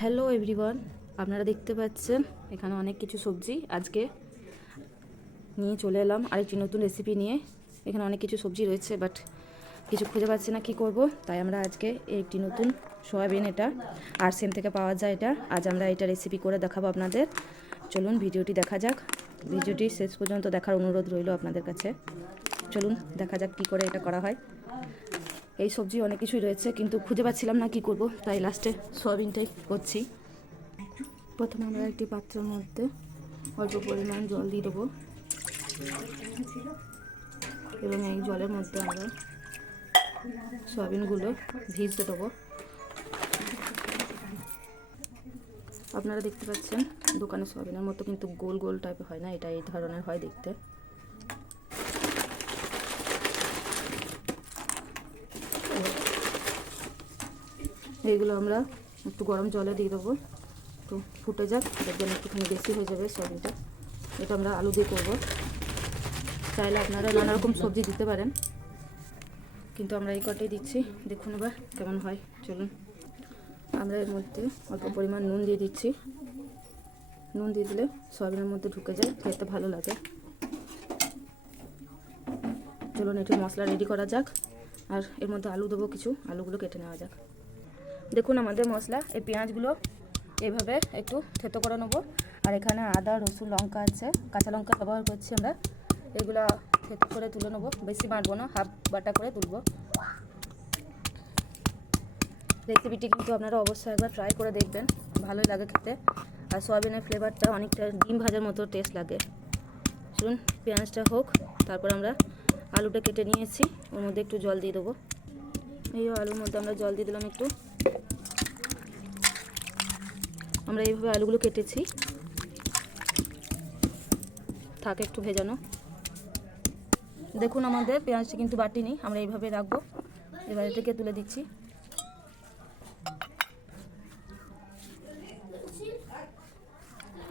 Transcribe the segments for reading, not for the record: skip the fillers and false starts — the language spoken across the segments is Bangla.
হ্যালো এভরিওয়ান, আপনারা দেখতে পাচ্ছেন এখানে অনেক কিছু সবজি আজকে নিয়ে চলে এলাম আরেকটি নতুন রেসিপি নিয়ে। এখানে অনেক কিছু সবজি রয়েছে, বাট কিছু খুঁজে পাচ্ছি না কি করব, তাই আমরা আজকে একটি নতুন সয়াবিন, এটা আরসিএম থেকে পাওয়া যায়, এটা আজ আমরা এটা রেসিপি করে দেখাবো আপনাদের। চলুন ভিডিওটি দেখা যাক, ভিডিওটি শেষ পর্যন্ত দেখার অনুরোধ রইল আপনাদের কাছে। চলুন দেখা যাক কী করে এটা করা হয়। এই সবজি অনেক কিছুই রয়েছে, কিন্তু খুঁজে পাচ্ছিলাম না কি করব, তাই লাস্টে সয়াবিনটাই করছি। প্রথমে আমরা একটি পাত্রের মধ্যে অল্প পরিমাণ জল দিয়ে দেবো এবং এই জলের মধ্যে আমরা সয়াবিনগুলো ভিজতে দেবো। আপনারা দেখতে পাচ্ছেন দোকানের সয়াবিনের মতো কিন্তু গোল গোল টাইপের হয় না, এটা এই ধরনের হয় দেখতে। এইগুলো আমরা একটু গরম জলে দিয়ে দেবো, একটু ফুটে যাক, দেখবেন একটুখানি বেশি হয়ে যাবে সয়াবিনটা। এটা আমরা আলু দিয়ে করবো, চাইলে আপনারা নানা রকম সবজি দিতে পারেন, কিন্তু আমরা এই কটাই দিচ্ছি। দেখুন এবার কেমন হয়। চলুন আমরা এর মধ্যে অল্প পরিমাণ নুন দিয়ে দিচ্ছি। নুন দিয়ে দিলে সয়াবিনের মধ্যে ঢুকে যায়, খেতে ভালো লাগে। চলুন একটু মশলা রেডি করা যাক, আর এর মধ্যে আলু দেবো কিছু, আলুগুলো কেটে নেওয়া যাক। দেখুন আমাদের মশলা, এই পেঁয়াজগুলো এইভাবে একটু থেতো করে নেবো, আর এখানে আদা, রসুন, লঙ্কা আছে, কাঁচা লঙ্কা ব্যবহার করছি আমরা। এগুলো থেতো করে তুলে নেবো, বেশি বাটবো না, হাফ বাটা করে তুলবো। রেসিপিটি কিন্তু আপনারা অবশ্যই একবার ট্রাই করে দেখবেন, ভালোই লাগে খেতে, আর সয়াবিনের ফ্লেভারটা অনেকটা ডিম ভাজার মতো টেস্ট লাগে। শুনুন পেঁয়াজটা হোক, তারপর আমরা আলুটা কেটে নিয়েছি, ওর মধ্যে একটু জল দিয়ে দেবো। এই আলুর মধ্যে আমরা জল দিয়ে দিলাম একটু। আমরা এইভাবে আলুগুলো কেটেছি, থাক একটু ভেজানো। দেখুন আমাদের পেঁয়াজটা কিন্তু বাটিনি, আমরা এইভাবে রাখবো। এবার এটাকে তুলে দিচ্ছি।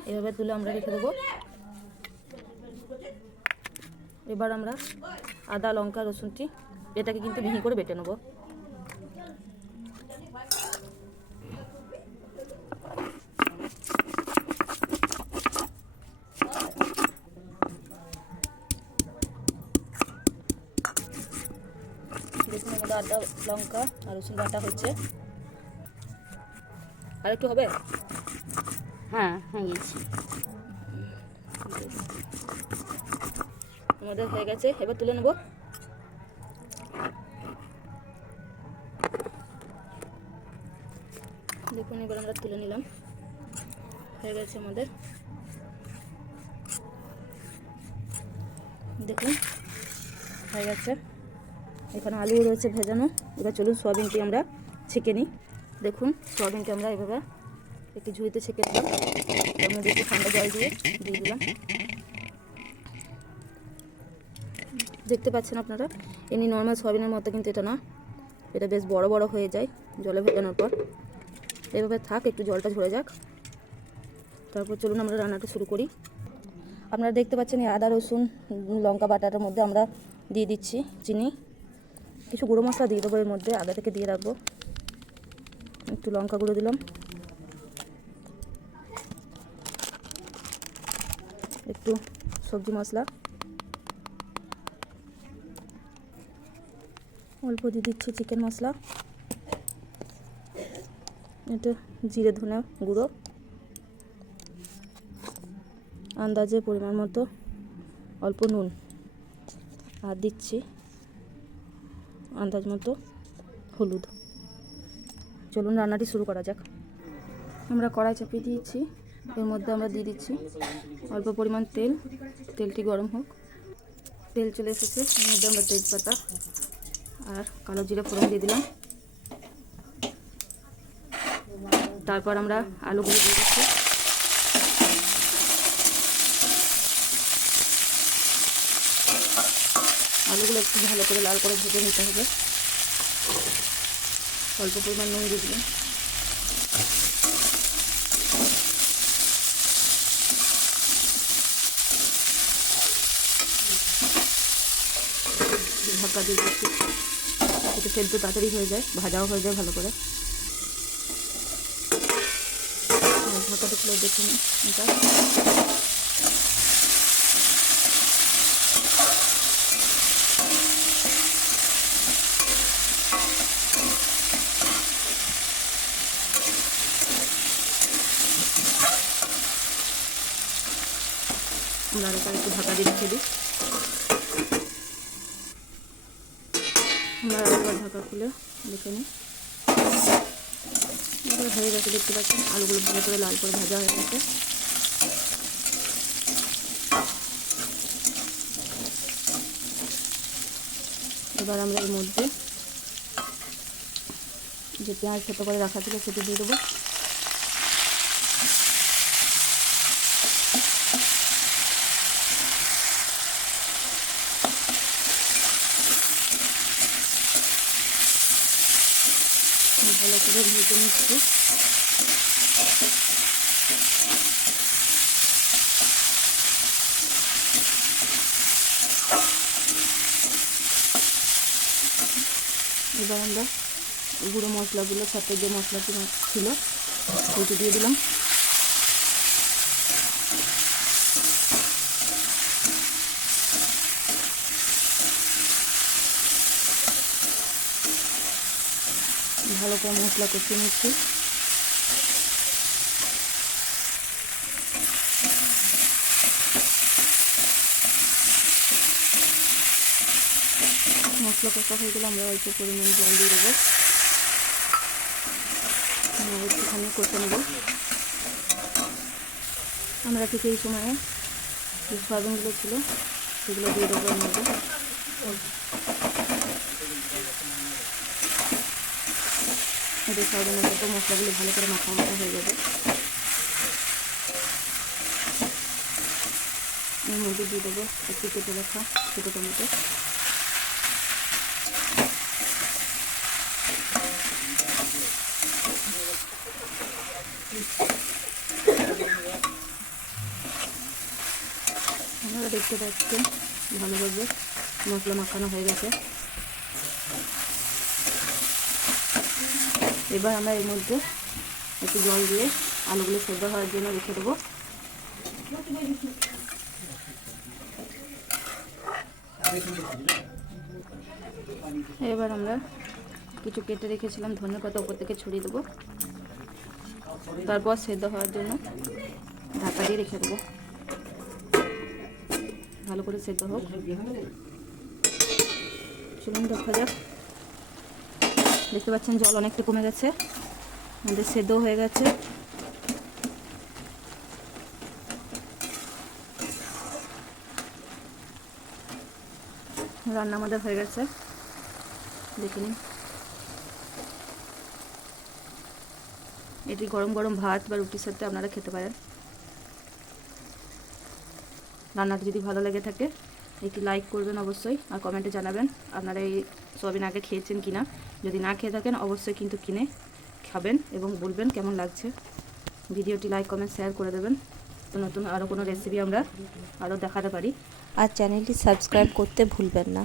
এভাবে তুলে আমরা রেখে দেবো। এবার আমরা আদা, লঙ্কা, রসুনটি এটাকে কিন্তু মিহি করে বেটে নেবো। দেখুন আমাদের আদা, লঙ্কা আর রসুন বাটা হচ্ছে। আর একটু হবে? হ্যাঁ হয়ে গেছে, আমাদের হয়ে গেছে, এবার তুলে নেব। দেখুন এবার আমরা তুলে নিলাম, হয়ে গেছে আমাদের। দেখুন হয়ে গেছে, এখানে আলু রয়েছে ভেজানো। এবার চলুন সয়াবিনটি আমরা ছেঁকে নিই। দেখুন সয়াবিনটি আমরা এভাবে একটু ঝুড়িতে ছেঁকে দিলাম, তার মধ্যে একটু ঠান্ডা জল দিয়ে দিলাম। দেখতে পাচ্ছেন আপনারা, এমনি নর্মাল সয়াবিনের মতো কিন্তু এটা না, এটা বেশ বড় বড় হয়ে যায় জলে ভেজানোর পর। এভাবে থাক, একটু জলটা ঝরে যাক, তারপর চলুন আমরা রান্নাটা শুরু করি। আপনারা দেখতে পাচ্ছেন এই আদা, রসুন, লঙ্কা বাটাটার মধ্যে আমরা দিয়ে দিচ্ছি চিনি, কিছু গুঁড়ো মশলা দিয়ে দেবো এর মধ্যে, আগে থেকে দিয়ে রাখবো। একটু লঙ্কা গুঁড়ো দিলাম, একটু সবজি মশলা অল্প দিয়ে দিচ্ছি, চিকেন মশলা, এটা জিরে ধনে গুঁড়ো, আন্দাজে পরিমাণ মতো অল্প নুন, আর দিচ্ছি আন্দাজ মতো হলুদ। চলুন রান্নাটি শুরু করা যাক। আমরা কড়াই চাপিয়ে দিয়েছি, এর মধ্যে আমরা দিয়ে দিচ্ছি অল্প পরিমাণ তেল। তেলটি গরম হোক। তেল চলে এসেছে, এর মধ্যে আমরা তেজপাতা আর কালো জিরে ফোড়ন দিয়ে দিলাম। তারপর আমরা আলুগুলো দিয়ে দিচ্ছি। আলুগুলো একটু ভালো করে লাল করে ভেজে নিতে হবে। অল্প পরিমাণ নুন দিয়ে দিলাম। ঢাকা দিয়ে দিচ্ছি, এতে সেদ্ধ তাড়াতাড়ি হয়ে যায়, ভাজাও হয়ে যায় ভালো করে। ঢাকাটা খুলে দেখে নিই এটা। আমরা আরেকবার একটু ঢাকা দিয়ে রেখে দিই। আমরা আরেকবার ঢাকা খুলে দেখে নিই। এবার হয়ে গেছে, দেখতে পাচ্ছেন আলুগুলো ভালো করে লাল করে ভাজা হয়ে গেছে। এবার আমরা এর মধ্যে যে পেঁয়াজ ছোটো করে রাখা ছিল সেটি দিয়ে দেবো। ভালো করে ভেজে নিচ্ছি। এবার আমরা গুঁড়ো মশলাগুলো, সাথে যে মশলাটি ছিল ওইটি দিয়ে দিলাম। ভালো করে মশলা কষিয়ে নিচ্ছি। মশলা কষা হয়ে গেলে আমরা অল্প পরিমাণ জল দিয়ে দেবো। একটুখানি কষে নেব। আমরা ঠিক এই সময়ে যে সয়াবিনগুলো ছিল সেগুলো দিয়ে দেবো এর মধ্যে। এতে সয়াবিনের মতো মশলাগুলো ভালো করে মাখা হয়ে যাবে। এর মধ্যে দিয়ে দেবো একটু কেটে রাখা ছোটো টমেটো। আপনারা দেখতে পাচ্ছেন ভালোভাবে মশলা মাখানো হয়ে গেছে। এবার আমরা এর মধ্যে একটু জল দিয়ে আলুগুলো সেদ্ধ হওয়ার জন্য রেখে দেবো। এবার আমরা কিছু কেটে রেখেছিলাম ধনে পাতা উপর থেকে ছড়িয়ে দেবো। তারপর সেদ্ধ হওয়ার জন্য ঢাকা দিয়ে রেখে দেবো। ভালো করে সেদ্ধ হোক। চলুন দেখা যাক। দেখতে পাচ্ছেন জল অনেকটা কমে গেছে, আমাদের সেদ্ধ হয়ে গেছে। রান্না আমাদের হয়ে গেছে, দেখে নিন। এটি গরম গরম ভাত বা রুটির সাথে আপনারা খেতে পারেন। রান্নাটি যদি ভালো লেগে থাকে একটি লাইক করবেন অবশ্যই, আর কমেন্টে জানাবেন আপনারা এই সয়াবিন আগে খেয়েছেন কিনা। যদি না খেয়ে থাকেন অবশ্যই কিন্তু কিনে খাবেন এবং বলবেন কেমন লাগছে। ভিডিওটি লাইক কমেন্ট শেয়ার করে দেবেন, তো নতুন আরও কোনো রেসিপি আমরা আরও দেখাতে পারি। আর চ্যানেলটি সাবস্ক্রাইব করতে ভুলবেন না।